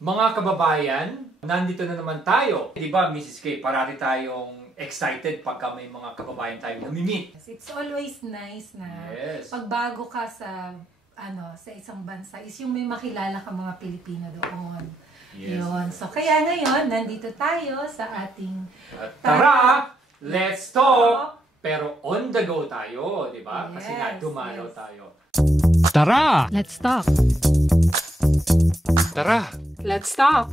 Mga kababayan, nandito na naman tayo. Di ba, Mrs. K, parati tayong excited pagka may mga kababayan tayo nami-meet. It's always nice na Yes. pagbago ka sa sa isang bansa is yung may makilala ka mga Pilipino doon. Yes. Yun. So kaya ngayon, nandito tayo sa ating Tara, let's talk! Pero on the go tayo, di ba? Kasi nga dumalaw tayo. Tara! Let's talk! Tara! Let's talk!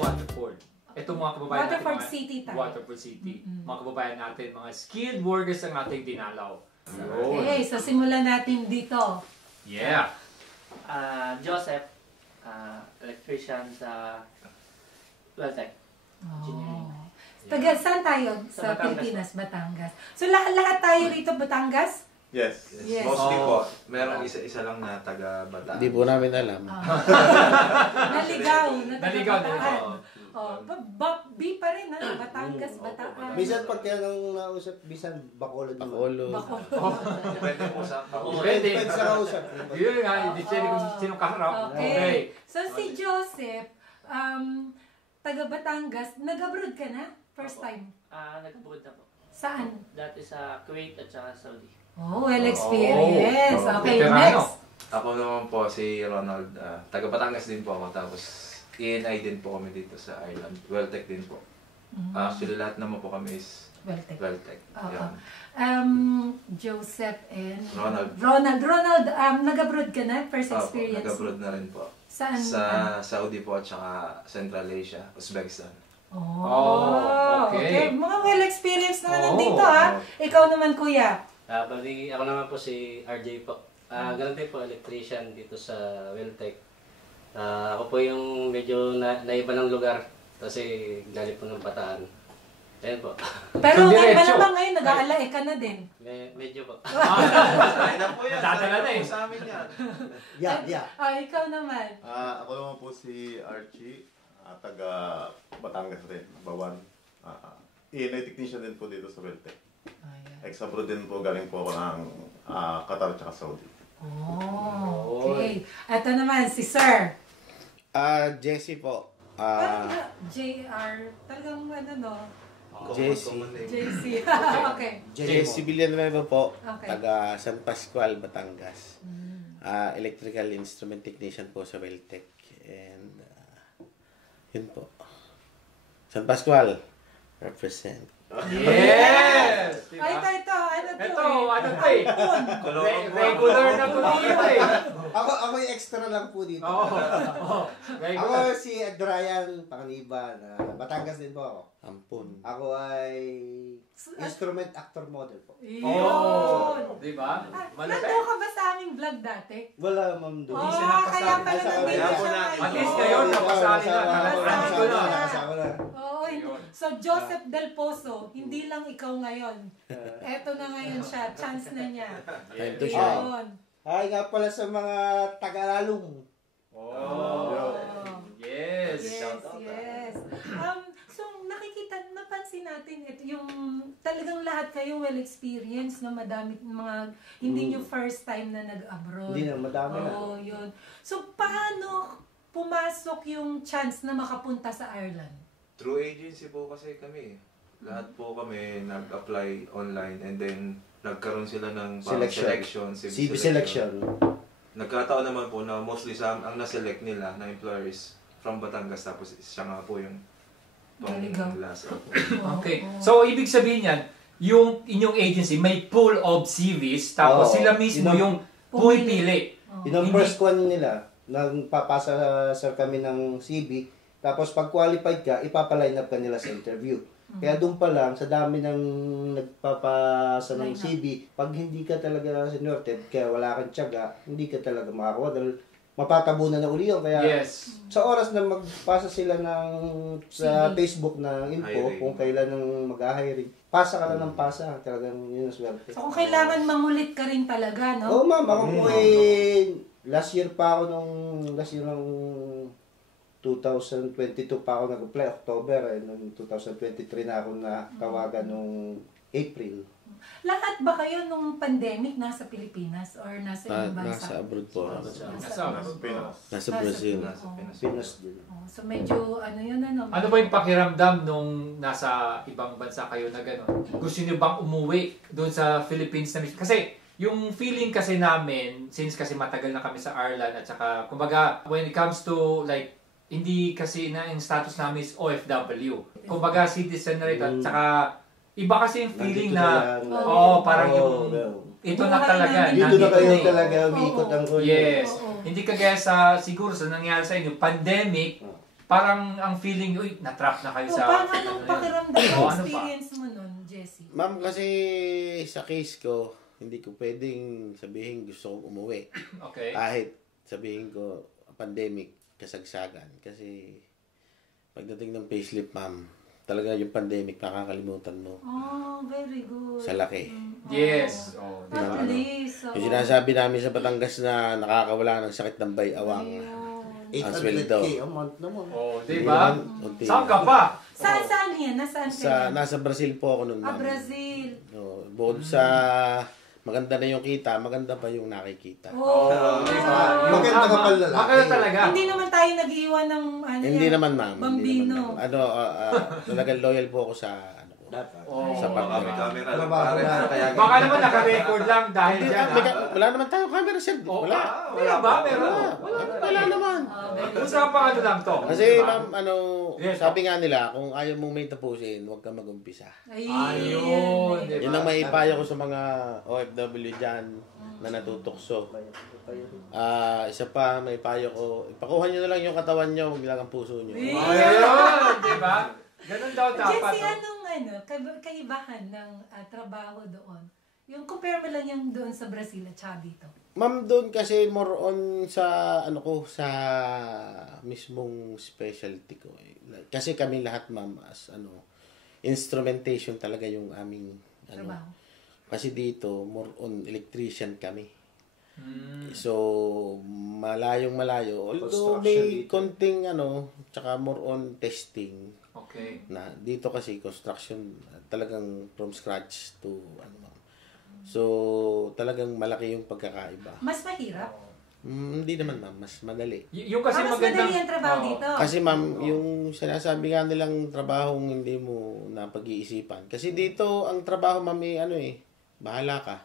Waterford. Ito mga kababayan Waterford natin. City tayo. Waterford City. Mga kababayan natin, mga skilled workers ang ating dinalaw. Okay, so simulan natin dito. Yeah! Joseph, electrician sa Welltech. Engineering. Taga saan tayo? Sa Batangas. Pilipinas, Batangas. So lahat tayo rito Batangas? Yes. Yes. Mostly po. Merong isa-isa lang na taga Bataan. Hindi po namin alam. Naligaw. Naligaw. B pa rin, Batangas, Bataan. Bisan pag kaya nang nausap, bisan Bacolod. Bacolod. Depende po sa Depende. Depende sa kausap. Yun nga, hindi siya kung sino kaharap. Okay. So si Joseph, taga Batangas, nag-abroad ka na? First time? Nag-abroad na po. Saan? Dati sa Kuwait at saka Saudi. Oh, well experienced. Oh. Okay, Veterano. next. Ako naman po si Ronald. Taga Batangas din po ako. Tapos E&I din po kami dito sa Ireland. Welltech din po. Actually lahat naman po kami is Welltech. Welltech. Oo. Yan. Joseph and Ronald. Ronald, nag-abroad ka na? First experience? Nag-abroad na rin po. Saan? Sa Saudi po at saka Central Asia, Uzbekistan. Okay. Mga well-experienced na Oh. nandito Ikaw naman, kuya. Bali, ako naman po si RJ po. Ganun din po, electrician dito sa Welltech. Ako po yung medyo naiba ng lugar kasi galing po ng Bataan. Ayan po. Pero So, diretso. malamang ngayon, nag-aalae ka na din. Medyo po. Ay na po yan. Dadala na eh. Sa amin yan. Yeah. Ikaw naman. Ako naman po si Archie, taga Batangas rin, Bawan. E&I technician din po dito sa Welltech. Ex-abroad din po, galing po ako ng Qatar at Saudi. Okay. Ito naman, si Sir. Jesse po. JR. Talagang Jesse. JC. Okay. Jesse Villanueva po. Okay. Taga San Pascual, Batangas. Electrical instrument technician po sa Welltech. And yun po. San Pascual. Represent. Yes! Diba? Ito. Ito, ano to eh? Regular na to dito eh. Ako yung extra lang po dito. Ako Regular. si Adrayan Panganiban. Batangas din po ako. Ampun. Ako ay instrument actor model po. Yun. Diba? Nandun ka ba sa aming vlog dati? Wala, ma'am doon. Kaya pala nandito siya At least ngayon, napasali na. Nakasama na. So, Joseph Del Pozo, hindi lang ikaw ngayon. Eto na ngayon siya. Chance na niya. Time to shine. Yun. Ay nga pala sa mga taga-along. Yes. Yes. So, napansin natin ito yung talagang lahat kayo well experienced na madami mga hindi nyo first time na nag-abroad. Hindi na, madami na. Yun. So, paano pumasok yung chance na makapunta sa Ireland? Through agency po kasi kami. Lahat po kami nag-apply online and then nagkaroon sila ng selection. CB selection. Nagkataon naman po na mostly ang na-select nila na employers from Batangas tapos siya nga po yung last. Okay. So, ibig sabihin yan, yung inyong agency may pool of CVs tapos sila mismo yung pumipili. Yung first one nila, nang papasa sir kami ng CV, tapos pag qualified ka, ipapaline up ka nila sa interview. Kaya doon pa lang, sa dami ng nagpapasa ng CV, pag hindi ka talaga sinorted, kaya wala kang tiyaga, hindi ka talaga makakuha dahil mapatabunan na uli yun. Kaya sa oras na magpasa sila sa Facebook na info kung kailan ng mag-hiring, pasa ka lang ng pasa, talagang yun ang swerte. So, kung kailangan mangulit ka rin talaga, no? Oo, ma'am. Ako po last year ng 2022 pa ako nag-apply, October. Noong 2023 na ako nakawagan noong April. Lahat ba kayo nung pandemic nasa Pilipinas or nasa ibang bansa? Nasa abroad po. Nasa Pinas. Nasa Brazil. Pinas din. So medyo ano yun ano? Ano ba yung pakiramdam nung nasa ibang bansa kayo na gano'n? Gusto niyo bang umuwi doon sa Philippines na mismo? Kasi yung feeling kasi namin, since kasi matagal na kami sa Ireland at saka, kumbaga, when it comes to like, hindi kasi na yung status namin is OFW. Kumbaga, citizen na rin. At saka, iba kasi yung feeling na, parang yung, ito na talaga. Dito na kayo eh. talaga umiikot ang rolyo. Yes. Hindi kagaya sa, siguro sa nangyari sa inyo, pandemic, parang ang feeling, uy, na-trap na kayo sa... Paano anong pakiramdam ano pa? experience mo nun, Jessie? Ma'am, kasi sa case ko, hindi ko pwedeng sabihin gusto kong umuwi. Okay. Kahit sabihin ko, pandemic, kasagsagan. Kasi pagdating ng payslip, ma'am, talaga yung pandemic, nakakalimutan mo Oh, very good. sa laki. Yes. Oh, di ba? At least. Yung sinasabi namin sa Batangas na nakakawala ng sakit ng bayawang. Ang sweldo. 800K a month naman. Oh, di ba? Unti. Saan ka pa? Saan yan? Nasaan ka? Nasa Brazil po ako noon. ma'am. Brazil. Bukod sa maganda na yung kita, maganda pa yung nakikita. Oh, Di ba? Maganda ka pala lalaki. Maganda talaga. Hindi naman tayo nag-iwan ng ano Hindi yan, naman, ma'am. Bambino. Talagang loyal po ako sa Oh, sa partner. Kami camera lang Trabaho pare. na. Kaya baka naman naka-record lang dahil dyan. Wala naman tayo camera, sir. Oh, Wala. Wala ba? Meron. Wala naman. Usapan ano lang to. Kasi ma'am, Yes, sabi nga nila, kung ayaw mong may tapusin, huwag ka mag-umpisa. Ayun. Di Yun ba? ang maipayo ko sa mga OFW dyan na natutokso. Isa pa, may payo ko, ipakuha nyo na lang yung katawan nyo, huwag lang ang puso nyo. Ayun. Di ba? Ganun daw dapat. Jessie, anong kaibahan ng trabaho doon? Yung compare mo lang yung doon sa Brazil at saka dito. Ma'am, doon kasi more on sa sa mismong specialty ko. Kasi kami lahat, ma'am, as instrumentation talaga yung aming Trabaho. Kasi dito more on electrician kami. So malayong malayo. Although may konting tsaka more on testing. Okay. Na dito kasi construction talagang from scratch to ma'am. So talagang malaki yung pagkakaiba. Mas mahirap? Hindi naman, ma'am, mas madali. Yung kasi mas magandang... madali ang trabaho dito. Kasi ma'am, yung sinasabi nga nilang trabahong hindi mo napag-iisipan. Kasi dito ang trabaho, ma'am, bahala ka.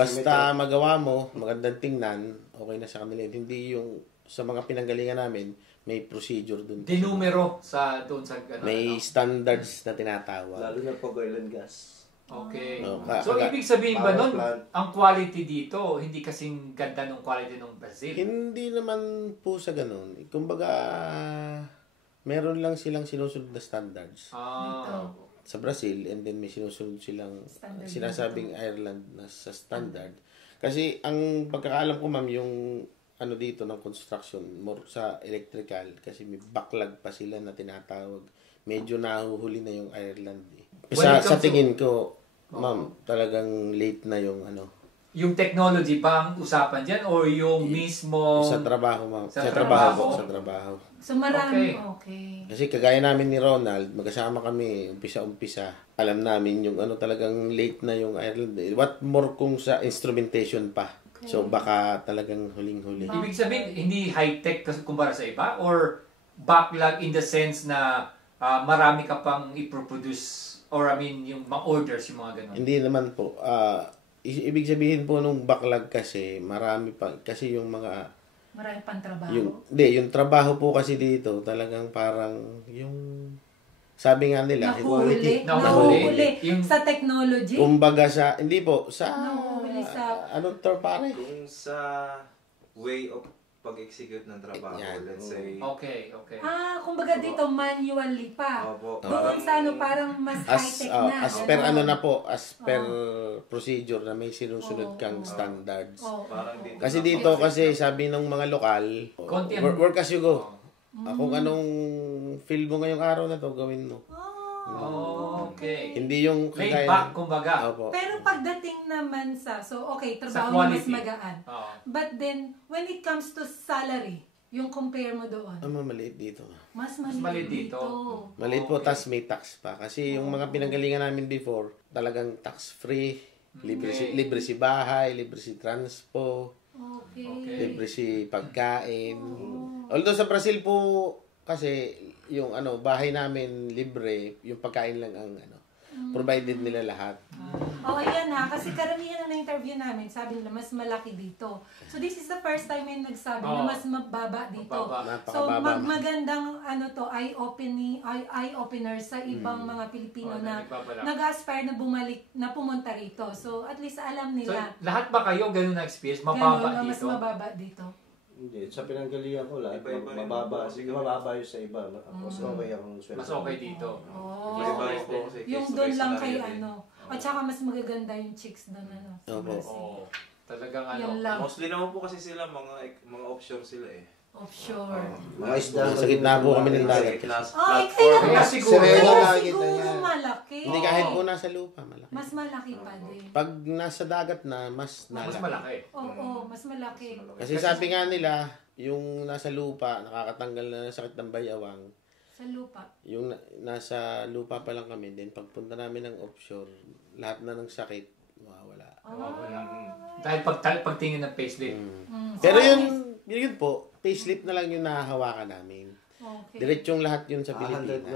Basta magawa mo, magandang tingnan, okay na sa kanila. Hindi yung sa mga pinanggalingan namin, may procedure dun. Dinumero doon sa... May standards na tinatawag. Lalo na pag oil and gas. Okay. So, ibig sabihin ba nun, plant. ang quality dito, hindi kasing ganda ng quality ng Brazil? Hindi naman po sa ganun. Kumbaga, meron lang silang sinusunod na standards. Sa Brazil, and then may sinusunod silang Standard sinasabing Ireland na sa standard. Kasi ang pagkakaalam ko, ma'am, yung dito ng construction, more sa electrical, kasi may backlog pa sila na tinatawag. Medyo nahuhuli na yung Ireland. Sa tingin ko, ma'am, talagang late na yung Yung technology ba ang usapan dyan or yung mismo... sa trabaho, ma'am. Sa Sa trabaho. trabaho. So marami, okay. Kasi kagaya namin ni Ronald, magkasama kami, umpisa-umpisa. Alam namin yung talagang late na yung Ireland. What more kung sa instrumentation pa. So baka talagang huling-huli. Ibig sabihin, hindi high-tech kasi kumpara sa iba? Or backlog in the sense na marami ka pang i-produce or yung mga orders, yung mga ganun? Hindi naman po. Ibig sabihin po nung backlog kasi, marami pa. Kasi yung mga... Marami pang trabaho. Yung trabaho po kasi dito, talagang parang yung... Sabi nga nila, Nahuhuli. Yung- Sa technology. kumbaga hindi po, Nahuhuli sa... anong term pare? Yung sa way of pag-execute ng trabaho, Yan. let's say, Okay. kumbaga dito manually pa. opo, Doon sa parang mas high-tech na. As per Ganun. as per procedure na may sinusunod kang standards. parang dito. Kasi dito kasi sabi ng mga lokal, Konti ang- work as you go. Kung anong feel mo ngayong araw na to, gawin mo. Okay. Hindi yung Laid kagaya back, kumbaga. Opo. Pero pagdating naman sa, so okay, Sa trabaho niya mas quality. magaan. Oo. But then, when it comes to salary, Yung compare mo doon. Maliit dito. Mas maliit maliit dito. dito. Maliit po, tas may tax pa. Kasi yung mga pinanggalingan namin before, talagang tax-free. Libre si bahay, libre si transpo, Okay. libre si pagkain. Although sa Brazil po, kasi yung bahay namin libre, yung pagkain lang ang provided nila lahat. Ayan ha, kasi karamihan na na-interview namin, sabi nila mas malaki dito. So this is the first time may nagsabi na mas mababa dito. So magandang eye-opener sa ibang mga Pilipino na nag-aspire na bumalik, na pumunta rito. So at least alam So, nila. lahat ba kayo ganun na experience? Mababa Mas dito? mababa dito. Hindi, sa pinanggalingan ko lahat, Iba-iba rin mababa. po. Mababa yung sa iba. Mas okay ang sweldo. Mas okay dito. Iba rin po kasi Yung case to doon case lang na kay rin. At saka mas magaganda yung chicks doon sa Opo. Brazil. Talagang Yan lang. Mostly naman po kasi sila mga offshore sila eh. Offshore. Mga isda. Sa gitna po kami ng dagat. Kaya Kaya siguro. Nakikita niya. siguro malaki. Hindi kahit po nasa lupa, malaki. Mas malaki pa din. Pag nasa dagat na, mas Mas nalaki. malaki. Oo, mas malaki. Kasi sabi nga nila, yung nasa lupa, nakakatanggal na ng sakit ng bayawang. Sa lupa. Yung nasa lupa pa lang kami, then pagpunta namin ng offshore, lahat na ng sakit, mawawala. Dahil pagtingin ng payslip. Pero yun po, payslip na lang yung nahahawakan namin. Okay. Diretsong lahat yun sa Pilipinas.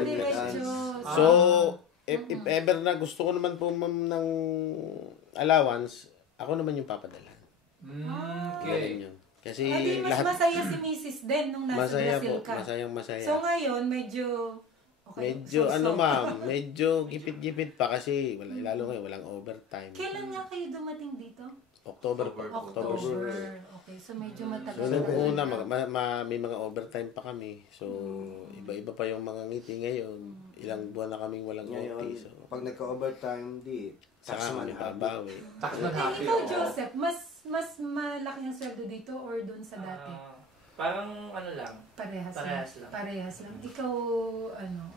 Diretso. So, if ever na gusto ko naman po ma'am ng allowance, ako naman yung papadala. Okay. Ganun yun. Kasi Mas lahat masaya si Mrs. din nung nasa masaya Brazil po, ka. masaya. So ngayon, medyo... Okay, Medyo so. ma'am, medyo gipit-gipit pa kasi lalo ngayon walang overtime. Kailan nga kayo dumating dito? October po. October. Okay, so medyo matagal So nung una, may mga overtime pa kami. So iba-iba pa yung mga ngiti ngayon. Ilang buwan na kaming walang Ngayon, OT. So pag nagka-overtime, saka kami babawi. Tax man happy. Ikaw, Joseph, mas malaki ang sweldo dito or doon sa dati? Parang ano lang. Parehas lang. Parehas lang. Ikaw,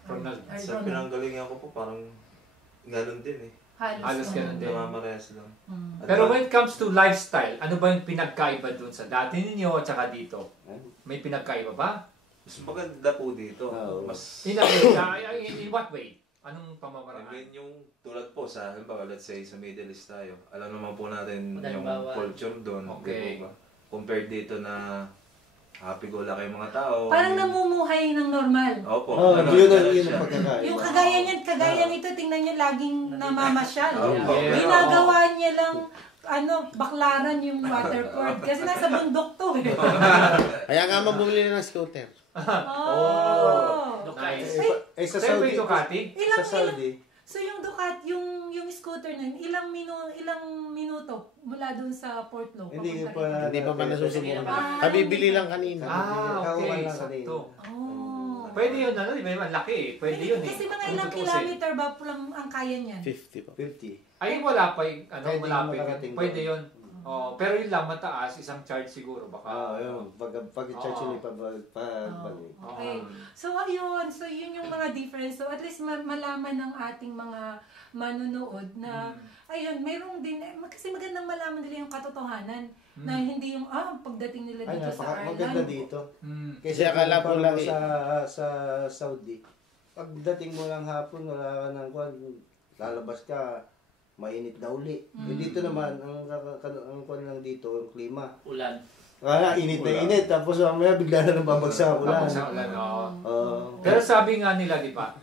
Ronald. Sa pinanggalingan ko po parang ganun din eh. Halos ganun din. Namamarehas lang. Pero when it comes to lifestyle, ano ba yung pinagkaiba dun sa dati ninyo at saka dito? May pinagkaiba ba? Mas maganda po dito. Mas In what way? Anong pamamaraan? I mean, yung tulad po sa, halimbawa, let's say sa Middle East tayo, alam naman po natin yung Halimbawa. culture doon. Okay. Di ba? Compared dito na happy-go-lucky yung mga tao. Parang namumuhay ng normal. Opo. Yun ganun ang siya. pagkakaiba. Yung kagaya nito, tingnan niyo laging namamasyal. Opo. Ginagawa niya lang baklaran yung waterford kasi nasa bundok to eh. Kaya nga bumili na ng scooter. Nice. Sa Sa'yo ba Saudi, yung Ducati? sa Saudi, So yung Ducati, yung scooter na yun, ilang minuto mula dun sa Port Lo? hindi papunta rito? pa nasusubukan. Ah, Kabibili lang kanina. Okay. Sakto. Pwede yun, di ba? Malaki eh. Pwede yun eh. Kasi mga Kung ilang tutuusin. kilometer ba ang kaya niyan? 50 po. 50. Ay, wala pa yung, Pwede malapit. makarating Pwede doon. yun. Oh, pero yun lang, mataas, isang charge siguro. Baka, Yun. Pag-charge yun, pagbalik. Okay. So ayun, so yun yung mga difference. So at least malaman ng ating mga manunood na ayun, mayroong din kasi magandang malaman nila yung katotohanan na hindi yung pagdating nila dito sa Ireland. Maganda dito. Kasi akala po lang sa Saudi, pagdating mo lang hapon, wala ka ng kwan, lalabas ka, mainit na uli. Dito naman, ang kwan lang dito, ang klima. Ulan. Init na init, tapos mamaya bigla na babagsak ulan. Babagsak ulan, oo. Pero sabi nga nila, di ba,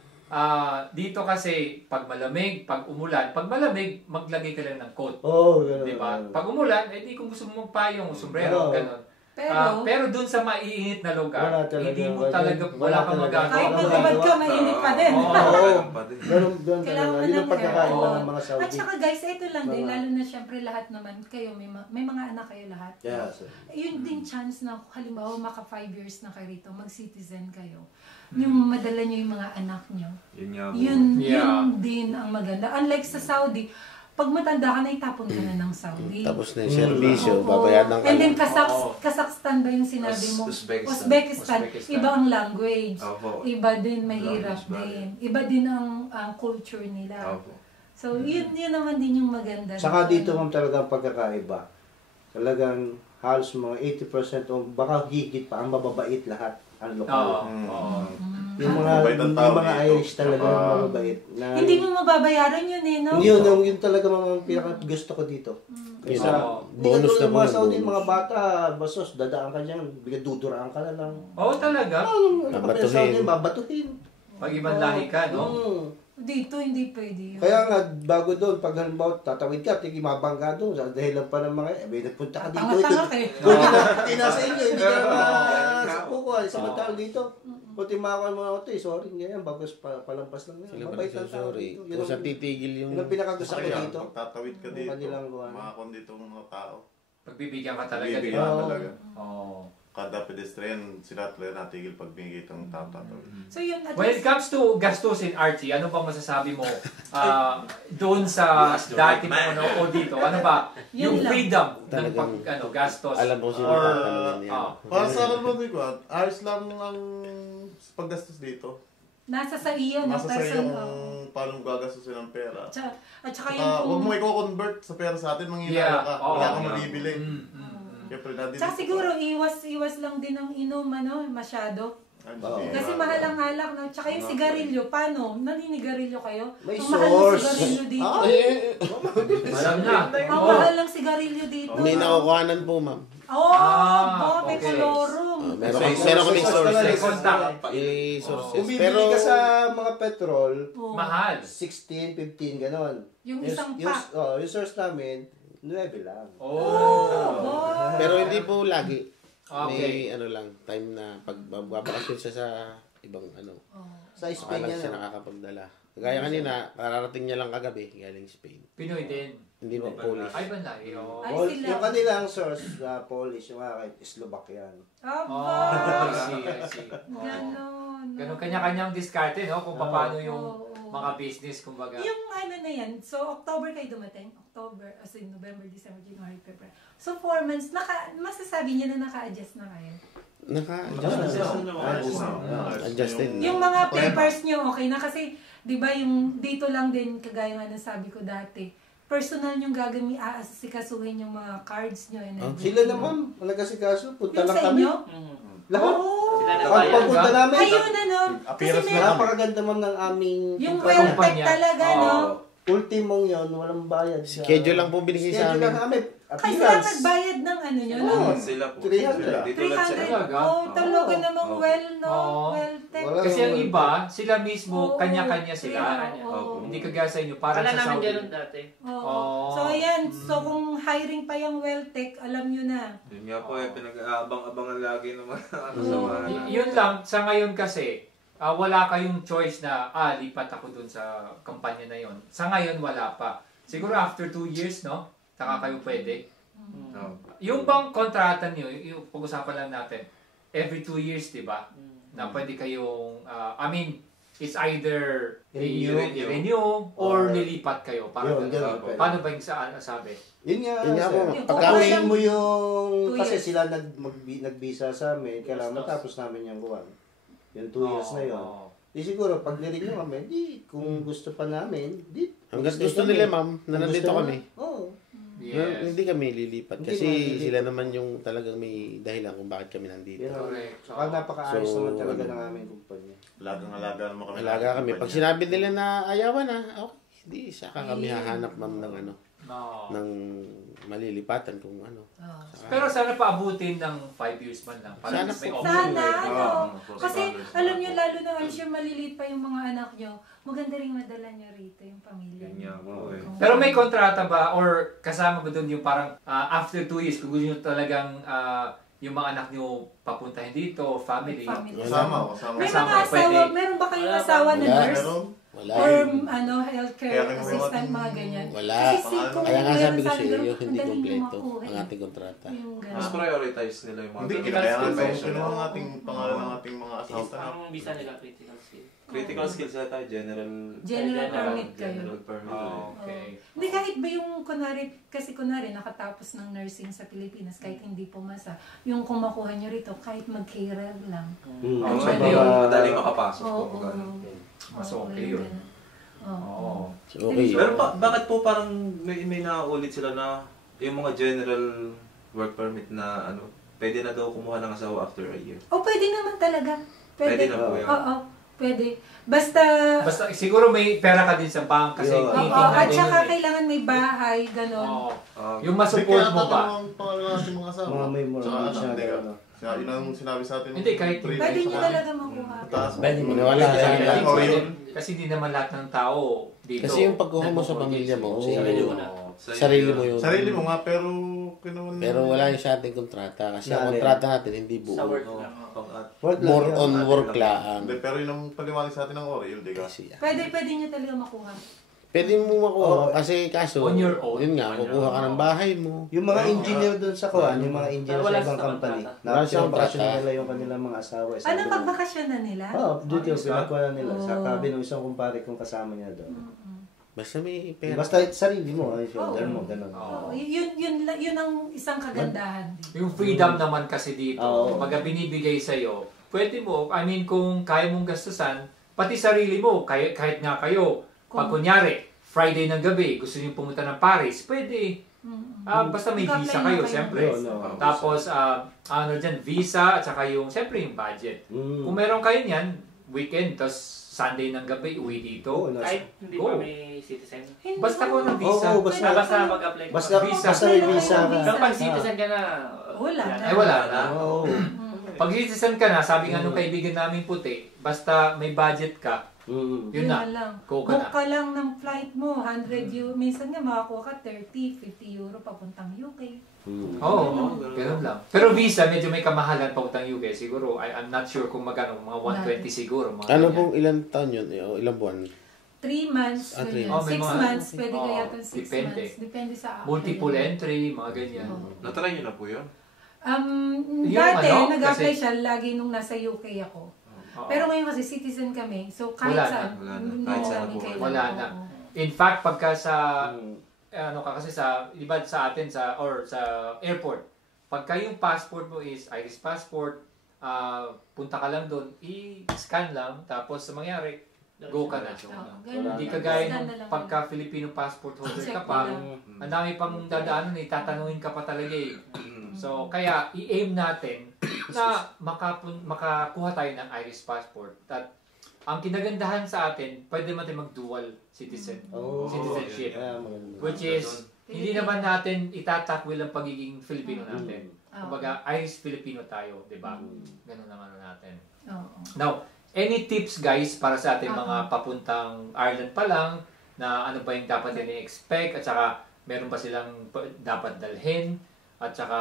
dito kasi pag malamig, pag umulan, pag malamig, maglagay ka lang ng coat. Gano'n. Di ba? Pag umulan, di kung gusto mo magpayong, sombrero, gano'n. Pero dun sa maiinit na lugar, hindi mo talaga, wala kang magagawa. Kahit magubad ka, mainit pa din. Ganun Kailangan talaga. Yun ang pagkakaiba ng mga At Saudi. saka guys, ito lang din, lalo na syempre lahat naman kayo, may mga anak kayo lahat. Yes. Yun din chance na halimbawa maka 5 years na kayo rito, mag-citizen kayo. Yung madala nyo yung mga anak nyo. Yun nga po. Yun din ang maganda. Unlike sa Saudi, pag matanda ka na, itapon ka na ng Saudi. Tapos na yung servisyo, babayaran ka And then lang. Kazakhstan ba yung sinabi mo? Uzbekistan. Iba ang language. Opo. Iba din, mahirap Language din. Iba din ang culture nila. Opo. So, yun naman din yung maganda. Saka dito ma'am talagang pagkakaiba. Talagang halos mga 80% o baka higit pa ang mababait lahat ang lokal. Yung Mabait ang tao mga dito. Irish talaga Saka- mababait. Na, Hindi mo mababayaran yun eh, no? yun talaga mga pinaka gusto ko dito. Kaysa, bonus na mga po, Saudi, bonus. mga bata, basos, dadaan ka dyan, duduraan ka na lang. Oo, talaga. Babatuhin. Babatuhin. Pag ibang lahi ka, no? Dito, hindi pwede yun. Kaya nga, bago doon, pag halimbawa, tatawid ka, mabangga doon, sa dahilan pa ng mga, nagpunta ka dito. Tanga-tanga kayo. Buti nasa inyo, hindi ka naman sa kukuha, samantala dito. Buti makakuha mo ito, sorry, ganyan, bagos palampas lang yan. Sila Mabait ang tao sorry. dito. Kung sa titigil yung... Yun ang pinakagusto ko Kaya, dito. pagtatawid ka Yung dito, kanilang gawa. mga konditong mga tao. Pagbibigyan ka talaga, di Bibigyan ba? ka talaga. Oo. Kada pedestrian, sila talaga natigil pag binigay itong tatawid. So yun, at When it least, comes to gastusin, Archie, ano bang masasabi mo doon sa dati mo o dito? Ano ba? Yun Yung lang. freedom ng Talagang gastos. Alam ko sino Or, tatanungin yan. Para sa akin mo, ayos lang ang paggastos dito. nasa sa iyo ng Nasa sa iyo person. kung paano mo gagastusin ang pera. At saka yung Saka, huwag kung... mo i-convert sa pera sa atin, manghinala Yeah. ka. Oo. Wala kang mabibili. Mm. Siyempre, nandito Tsaka ka. siguro, iwas lang din ang inom, masyado. Ay, Oo. hindi. Kasi mahal ang alak, no? Tsaka yung sigarilyo, paano? Naninigarilyo kayo? May Ang mahal ng source. sigarilyo dito. Alam na. Ang Oo. mahal ng sigarilyo dito. May nakukuhanan po, ma'am. May okay. kolorum. Meron kaming sources. May contact. I-sources. Kung bibili Pero, ka sa mga petrol, Oo. Mahal. 16, 15, ganon. Yung isang pack. Yung source namin, 9 lang. Oh. pero hindi po lagi. Okay. May ano lang, time na pag babakasyon siya sa ibang ano. Sa Spain Spain yan. siya nakakapagdala. Gaya kanina, kararating niya lang kagabi galing Spain. Pinoy din. Hindi po Polish. Ay, banlay. Oo. Ay, sila. Yung kanilang source, Polish, yung akin, Slovakian. I Aba! see, I see. Ganon. Ganun kanya-kanyang diskarte, no? Kung paano yung Oo. mga business, kumbaga. Yung ano na yan, so October kayo dumating? October, as in November, December, January, February. So 4 months, masasabi niya na naka-adjust na kayo? Adjusted na. Yung mga papers nyo, okay na? Kasi, di ba yung dito lang din, kagaya nga ng sabi ko dati, personal yung gagawin, aasikasuhin yung mga cards nyo and everything. Sila naman, nalagasikaso, punta Yung lang sa kami. inyo? Lahat. Oo! Sila na Pag pagpunta namin, Ayun, ano? Kasi Appearance may, na napakaganda man ng aming yung kumpanya. well-tech talaga, no? Ultimong yon, walang bayad. Schedule lang po binigay sa Schedule amin. lang namin. Kasi sila nagbayad ng ano nyo, no? Oo. Sila po. 300. Dito lang sila. 300. Oh, talaga namang Oo. well, no? Oo. Well-tech. Wala. Kasi ang iba, sila mismo, Oo. kanya-kanya sila. Oo. Hindi kagaya sa inyo, parang Kala sa namin Saudi. ganun dati. Oo. Oo. So, ayan. So, kung hiring pa yung well-tech, alam nyo na. Yun nga po, pinag-aabang-abangan lagi naman ano sa Oo. mga Yun lang, sa ngayon kasi, wala kayong choice na, lipat ako dun sa kampanya na yon. Sa ngayon, wala pa. Siguro after 2 years, no? Saka kayo pwede. No. Yung bang kontrata niyo, yung pag-usapan lang natin, every 2 years, di ba? Na pwede kayong, it's either i-renew or lilipat kayo. Parang Yun, ganun. ganun. Paano ba yung sabi? Yun nga, Yun nga po. sir. Pagka Oo, may, Gawin mo yung, 2 kasi years. sila nagbisa sa amin, kailangan matapos namin yung buwan. Yung 2 years na yun. Oo. Di siguro, pag nirenew kami, di, kung gusto pa namin, di. hanggat stay gusto kami. nila, ma'am, na Kung nandito gusto kami. nila, Oo. Yes. Hindi kami lilipat. Hindi Kasi naman lilipat. sila naman yung talagang may dahilan kung bakit kami nandito. Yun ang, Correct. saka napaka-ayos So, naman talaga ng aming kumpanya. Alagang-alaga naman kami. Alaga kami. Pag sinabi nila na ayawan na, okay. Hindi, saka kami hahanap, ma'am, ng ano, No. ng malilipatan kung ano. Pero sana paabutin ng 5 years man lang. Para Sana may po. option. Sana, ano? Oo. Kasi, alam nyo, lalo na I'm sure maliliit pa yung mga anak nyo, maganda rin madala nyo rito yung pamilya Yun nyo. nga po eh. Pero may kontrata ba or kasama ba doon yung parang after 2 years, kung gusto nyo talagang yung mga anak nyo papuntahin dito, family. Family. Kasama, kasama. May Kasama, mga asawa, pwede. meron ba kayong asawa na Wala. nurse? Meron. Wala Or yun. healthcare Kaya kami assistant, mga- mga ganyan. Wala. Kasi kung Kaya nga meron sabi ko sa ganun, iyo, hindi ang daling kompleto makuha ang eh. ating kontrata. Yung Mas ganun. prioritize nila yung mga Hindi, ganun. kaya nga Professional. kinuha ang ating pangalan ng ating mga asawa. Ang visa nila critical skill. Critical skills na tayo, general General permit kayo. General permit. Okay. Hindi, kahit ba yung kunwari nakatapos ng nursing sa Pilipinas, kahit hindi pumasa, yung kung makuha nyo rito, kahit mag-carer lang. Oo, Sa pwede yun. Madaling makapasok Oo, po. ganun. Mas Oo, okay yung yun. ganun. Oo. Oo. So, okay. Pero bakit po parang may nauulit sila na yung mga general work permit na ano, pwede na daw kumuha ng asawa after a year. Pwede naman talaga. Pwede na po yan. Oo, pwede. Basta siguro may pera ka din sa bank kasi Oo. at saka kailangan may bahay, gano'n. Yung masupport mo ba? Mga may mortgage na gano'n. Yun ang sinabi sa atin. Hindi, kahit Pwede nyo talaga makuha. Pwede mo na wala Kasi hindi naman lahat ng tao dito. Kasi yung pagkuha mo sa pamilya mo, Sarili mo na. sarili mo yun. Sarili mo nga, pero kinuha Pero wala yung sa ating kontrata. Kasi ang kontrata natin hindi buo. Sa work Oo. lang. More on work lang. Hindi, pero yun ang paliwanag sa atin ng Ori, yun, di ka? Pwede nyo talaga makuha. Pwede mo makuha. Kasi kaso, On your own. yun nga, kukuha ka ng bahay mo. Yung mga engineer doon sa kuha, yung mga engineer Wala sa ibang sa company, kontrata. Wala sa nakapagpasyon kontrata. nila yung kanilang mga asawa. Ano, pagbakasyon na nila? Oo, dito yung pinakuha na nila. Sa Oo. kabi ng isang kumpare kong kasama niya doon. Basta may pera. Basta sarili mo, ay shoulder mo, gano'n. Oo, yun ang isang kagandahan. Yung freedom naman kasi dito, Oo. pag binibigay sa'yo, pwede mo, kung kaya mong gastusan, pati sarili mo, kahit nga kayo, pag kunyari, Friday ng gabi, gusto niyo pumunta ng Paris, pwede. Basta may Mag-apply visa na kayo, kayo. siyempre. No. Tapos, visa, at saka yung, siyempre yung budget. Kung meron kayo niyan, weekend, tapos Sunday ng gabi, uwi dito. Kahit hindi Go. pa may citizen. Basta ko ng visa. Oo, basta- Basta mag-apply ka. Basta Visa. may visa ka. Pero pag citizen ka na, Wala na. Ay, wala na. Oo. Pag citizen ka na, sabi nga nung kaibigan namin puti, basta may budget ka, yun na. lang. Go ka Book na. ka lang ng flight mo, 100 euro. Minsan nga makakuha ka 30, 50 euro papuntang UK. Oo, ganun lang. Pero visa, medyo may kamahalan pautang UK. Siguro, I'm not sure kung magkano, mga 120 siguro. Mga Ano ganyan. pong ilang taon yun? O ilang buwan? 3 months, Ah, ganyan. 3 months. 6 may mga- months, pwede Oo, kaya ito 6 depende. months. Depende sa akin. Multiple entry, mga ganyan. Natry nyo na po yun? Yung Dati, ano, nag-apply kasi- siya lagi nung nasa UK ako. Oo. Pero ngayon kasi citizen kami, so kahit Wala na, saan, wala na. hindi Kahit namin saan po. kailangan. Wala na. Oo. In fact, pagka sa, kasi di ba sa atin, sa airport, pagka yung passport mo is Irish passport, punta ka lang doon, i-scan lang, tapos mangyari, go ka na. Ganun. Hindi kagaya Scan nung na lang pagka Filipino passport holder Check ka mo pa, lang. ang dami pang dadaanan, tatanungin ka pa talaga eh. So, kaya i-aim natin na makakuha tayo ng Irish passport. At ang kinagandahan sa atin, pwede natin mag-dual citizenship. Which is, hindi naman natin itatakwil ang pagiging Filipino natin. Kumbaga, Irish-Filipino tayo, di ba? Ganun ang ano natin. Oo. Now, any tips guys para sa ating mga papuntang Ireland pa lang na ano ba yung dapat ini-expect at saka meron ba silang dapat dalhin at saka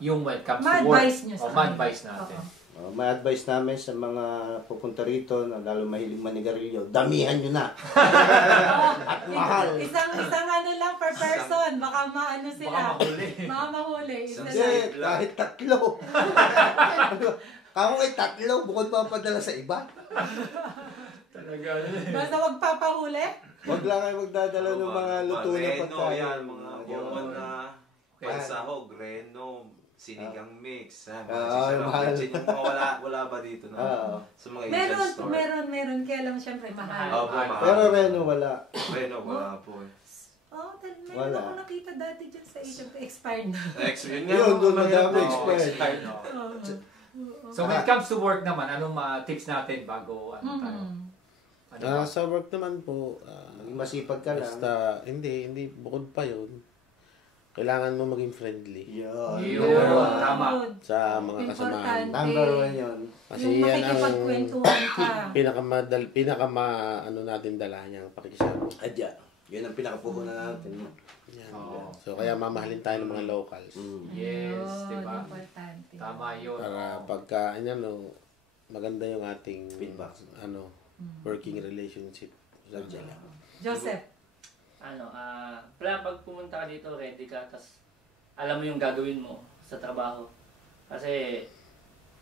yung when it comes to work Ma-advise nyo sa o ma-advise natin. May advice namin sa mga pupunta rito na lalo mahilig manigarilyo, damihan nyo na. Mahal. Isang ano lang per person, baka maano sila. Baka mahuli. Isa Hindi, lang. kahit tatlo. Ako ay tatlo, bukod pa padala sa iba. Talaga. Basta wag papahuli. Huwag lang kayo magdadala ng mga luto na Reno, pagkain. yan, mga common na Okay. pansahog, reno, sinigang mix. yung mahal. Wala ba dito na? Sa mga Meron, Asian store? meron. Kaya lang syempre mahal. Oo, mahal. Pero Reno, wala. Reno, wala po eh. Meron Wala. ako nakita dati dyan sa Asia, expired na. Yun Yun, doon mahirap madami na expired. So when it comes to work naman, anong tips natin bago ano tayo? Ano ba? Sa work naman po, Maging masipag ka lang. basta, hindi, bukod pa yun. Kailangan mo maging friendly Yun, tama. sa mga kasamahan. Number one yun. Kasi Yung yan ang makikipagkwentuhan ka. ano natin dala niyang pakikisama. Adya. Yun ang pinakapuhunan natin. Yan. Oo. So, kaya mamahalin tayo ng mga locals. Yes, di ba? Importante. Tama yun. Para pagka, maganda yung ating Feedback. working relationship. Joseph. pag pumunta ka dito, ready ka, tas alam mo yung gagawin mo sa trabaho. Kasi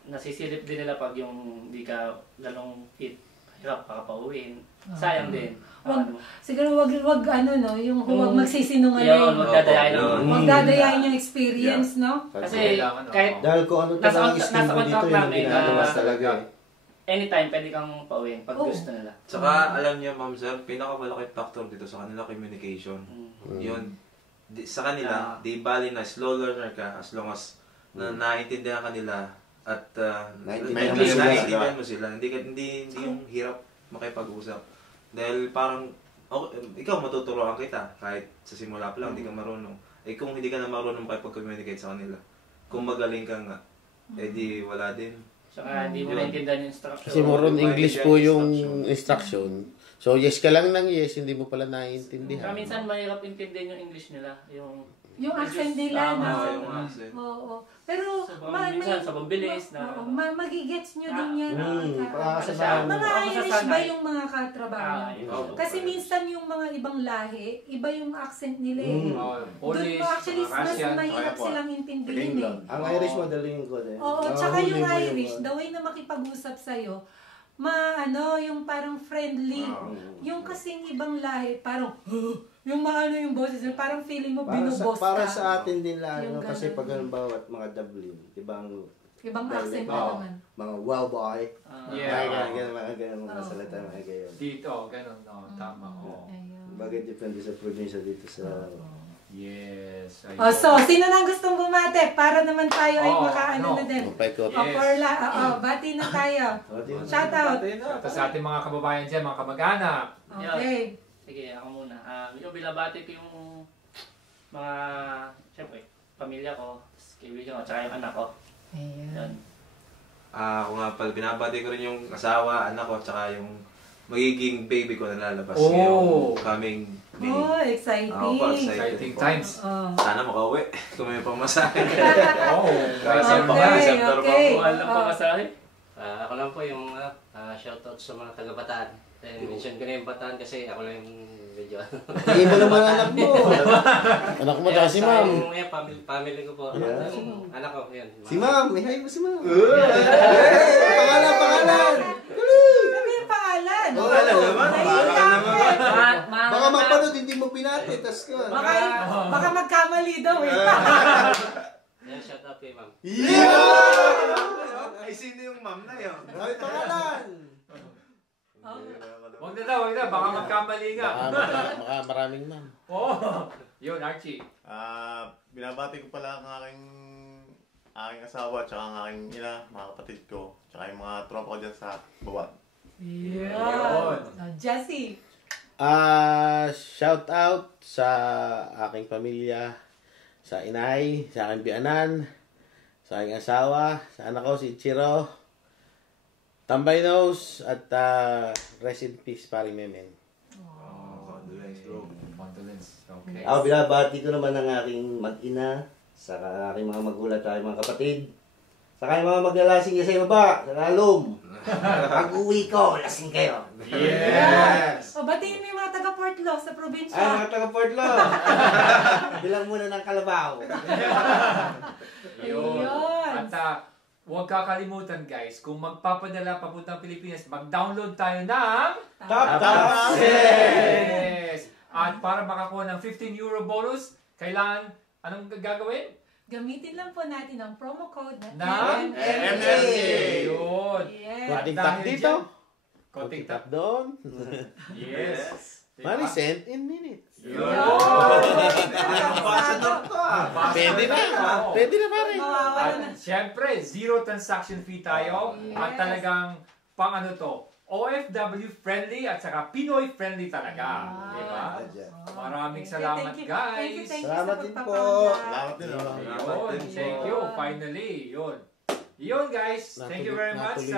nasisilip din nila pag yung di ka lalong fit, hirap ka pauwiin. Sayang din. Siguro wag yung huwag Yun, magsisinungaling. magdadayain lang. Huwag dadayain yung experience, no? Kasi kahit Dahil kung ano Nasa talaga ang skill mo dito, contract yun ang namin, ginagawa talaga eh. anytime pwede kang pauwiin pag gusto nila. Saka alam niyo ma'am sir, pinakamalaki factor dito sa kanila communication. Yun. sa kanila, di bali na slow learner ka as long as na naiintindihan kanila at naiintindihan mo sila. Hindi yung hirap makipag-usap. Dahil parang, ikaw matuturuan kita kahit sa simula pa lang, hindi ka marunong. Kung hindi ka na marunong makipag-communicate sa kanila, kung magaling ka nga, di wala din. Saka hindi mo naintindihan yung instruction. Kasi more on English po yung instruction. So yes ka lang ng yes, hindi mo pala naiintindihan. Kaya minsan mahirap intindihan yung English nila. Yung accent nila na. Yung accent. Oo. Pero minsan sa pambilis na. magigets nyo din yan. Mga Irish ba yung mga katrabaho? Kasi minsan yung mga ibang lahi, iba yung accent nila eh. Doon po actually mas mahirap silang intindihin eh. Ang Irish madaling ko din. Oo, tsaka yung Irish, the way na makipag-usap sa'yo, yung parang friendly. Yung kasing ibang lahi, parang, yung yung boses, parang feeling mo binubos ka. Para sa atin din lang, kasi pag halimbawa at mga Dublin, ibang accent na naman. Mga well boy. Yeah. Ganun mga salita, mga gayon. Dito, ganun, no, tama. Bagay depende sa probinsya dito sa... Yes. So, sino nang gustong bumate? Para naman tayo ay makaano na din. Bati na tayo. Shout out. Tapos sa ating mga kababayan dyan, mga kamag-anak. Okay. Sige, ako muna. Yung binabati ko yung mga, syempre, pamilya ko, kaibigan ko, tsaka yung anak ko. Ayan. Ako nga pala, binabati ko rin yung asawa, anak ko, tsaka yung magiging baby ko na lalabas yung coming May. Exciting. Exciting times. Sana makauwi kung may pamasahe. Okay. Mahal ng pamasahe. Ako lang po yung shoutout sa mga taga-Bataan. Mention ko na yung Bataan kasi ako lang yung medyo Hindi mo naman anak mo. Anak mo si ma'am. Yung family ko po. Anak ko, yun. Si ma'am, may hi mo si ma'am. Pangalan! Ano yung pangalan? Pangalan naman. Baka mapanood, hindi mo pinati. Tas ka. Baka magkamali daw eh. Yan, shoutout kay ma'am. Ay, sino yung ma'am na yun? Ay, pangalan! Huwag na. Baka magkamali nga. Baka maraming ma'am. Yun, Archie. Binabati ko pala ang aking asawa, tsaka ang aking ina, mga kapatid ko, tsaka yung mga tropa ko dyan sa Bawan. Jessie. Shout out sa aking pamilya, sa inay, sa aking bianan, sa aking asawa, sa anak ko si Chiro, Tambay Nose, at rest in peace, paring Memen. Condolence. Okay. Ako binabati ko naman ang aking mag-ina, sa aking mga magulat at mga kapatid, sa aking mga maglalasing niya sa baba, sa lalom. Pag-uwi ko, lasing kayo. Yes! Batiin mo yung mga taga-Port Law sa probinsya. Ay, mga taga-Port Law. Bilang muna ng kalabaw. Yun. At huwag kakalimutan guys, kung magpapadala papuntang Pilipinas, mag-download tayo ng Top Yes! At para makakuha ng €15 bonus, kailangan, anong gagawin? Gamitin lang po natin ang promo code Na MMK. Yun. Yes. Konting tap dito. Konting Konting tap doon. Yes. Money sent in minutes. Yun. Pwede na. Pwede na pare. At syempre, zero transaction fee tayo. At talagang pang ano to, OFW friendly at saka Pinoy friendly talaga. Diba? Maraming salamat guys. Salamat din po. Salamat din. Yun, thank you. Finally, yun. Yun guys, thank you very much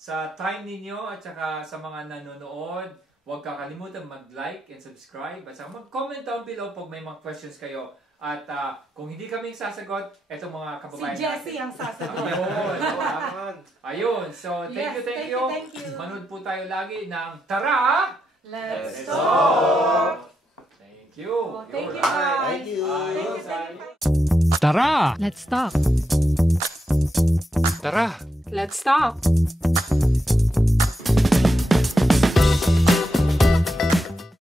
sa time ninyo at saka sa mga nanonood. Huwag kakalimutan mag-like and subscribe at saka mag-comment down below pag may mga questions kayo. At kung hindi kami sasagot, etong mga kababayan Si Jessie ang sasagot. Ayun. So, thank you. Manood po tayo lagi ng Tara! Let's talk! Thank you. Thank you guys. Thank you. Tara! Let's talk. Tara! Let's talk.